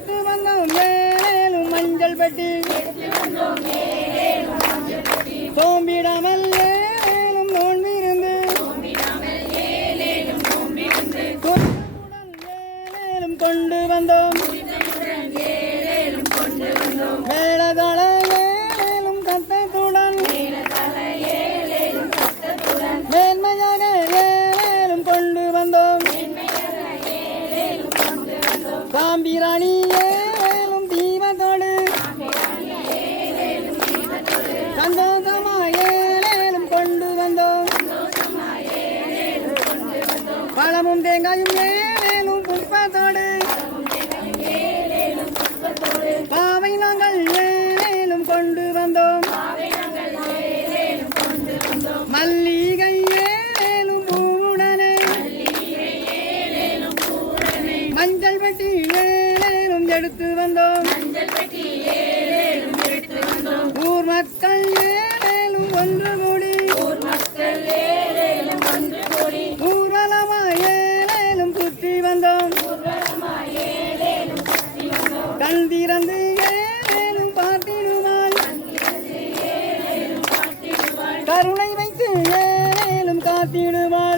எடுத்து வந்தோம். மேலும் மஞ்சள் பெட்டி. சோம்பிடாமல் ஏலும் நோன்பிருந்து ஏலும் கொண்டு வந்தோம். மேலதள ஏலேலும் கத்தத்துடன் மேன்மையாக ஏலும் கொண்டு வந்தோம். சாம்பிராணி ஏலும் தீபத்தோடு சந்தோஷமாய் ஏலேலும் கொண்டு வந்தோம். பழமும் தேங்காயும் ஏலேலும் மஞ்சள் பெட்டி ஏலேலும் எடுத்து வந்தோம். ஊர் மக்கள் ஏழேலும் ஒன்று கூடி. ஊர்வலமாய் ஏழேலும் சுற்றி வந்தோம். கண் திறந்து ஏழேலும் பார்த்திடுவாள் கருணை வைத்து ஏழேலும் காத்திடுவாள்